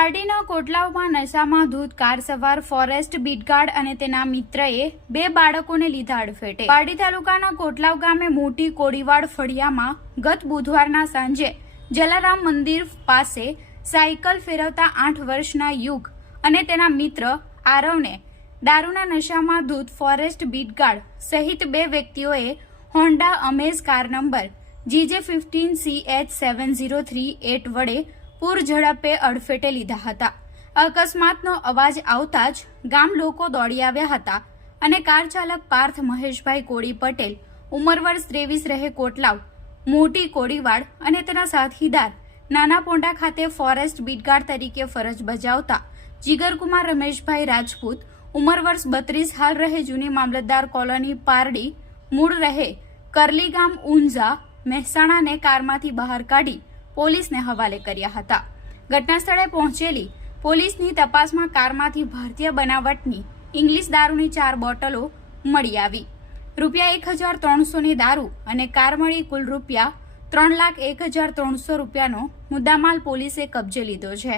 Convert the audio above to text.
પારડીના કોટલાવમાં નશામાં ધૂત કાર સવાર forest beat guard અને તેના મિત્રએ 2 બાળકોને લીધા અડફેટે। પારડી તાલુકાના કોટલાવ ગામે મોટી કોડીવાડ ફળિયામાં ગત બુધવારના સાંજે જલારામ મંદિર પાસે સાયકલ ફેરવતા 8 વર્ષના યુગ અને તેના મિત્ર આરવને દારૂના નશામાં ધૂત ફોરેસ્ટ બીટગાર્ડ સહિત 2 વ્યક્તિઓએ Honda Amaze car number GJ15CH7038 વડે પૂર ઝડપે અડફેટે લીધા હતા। અકસ્માતનો અવાજ આવતા જ ગામ લોકો દોડી આવ્યા હતા અને કાર ચાલક પાર્થ મહેશભાઈ કોળી પટેલ ઉંમર વર્ષ 23 રહે કોટલાવ મોટી કોડીવાડ અને તેના સાથીદાર નાના પોંડા ખાતે ફોરેસ્ટ બીટગાર્ડ તરીકે ફરજ બજાવતા જીગરકુમાર રમેશભાઈ રાજપૂત ઉંમર વર્ષ 32 હાલ રહે જૂની મામલતદાર કોલોની પારડી મૂળ રહે કરલી ગામ ઊંઝા મહેસાણાને કારમાંથી બહાર કાઢી પોલીસને હવાલે કર્યા હતા। ઘટના સ્થળે પહોંચેલી પોલીસની તપાસમાં કારમાંથી ભારતીય બનાવટની ઇંગ્લિશ દારૂની 4 બોટલો મળી આવી। ₹1,300ની દારૂ અને કાર મળી કુલ ₹3,01,300નો મુદ્દામાલ પોલીસે કબજે લીધો છે।